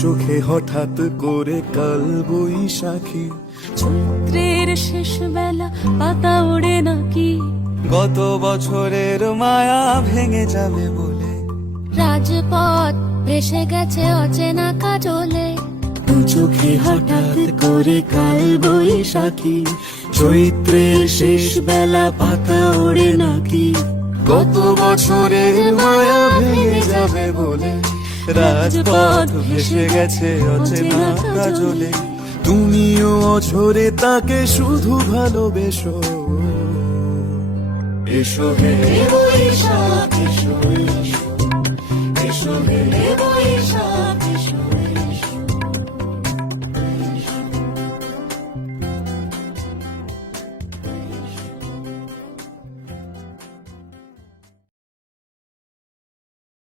চোখে হঠাৎ করে কাল বৈশাখী, চৈত্রের শেষ বেলা পাতা ওড়ে নাকি, গত বছরের মায়া ভেঙে যাবে বলে, রাজপথ ভেসে গেছে অচেনা কাজলে, দু চোখে হঠাৎ করে কাল বৈশাখী, চৈত্রের শেষ বেলা পাতা ওড়ে নাকি, গত বছরের মায়া ভেঙে যাবে বলে, রাজপথ ভেসে গেছে অচেনা কাজলে, তুমিও অঝরে তাকে শুধু ভালোবেসো, এসো হে বৈশাখ এসো।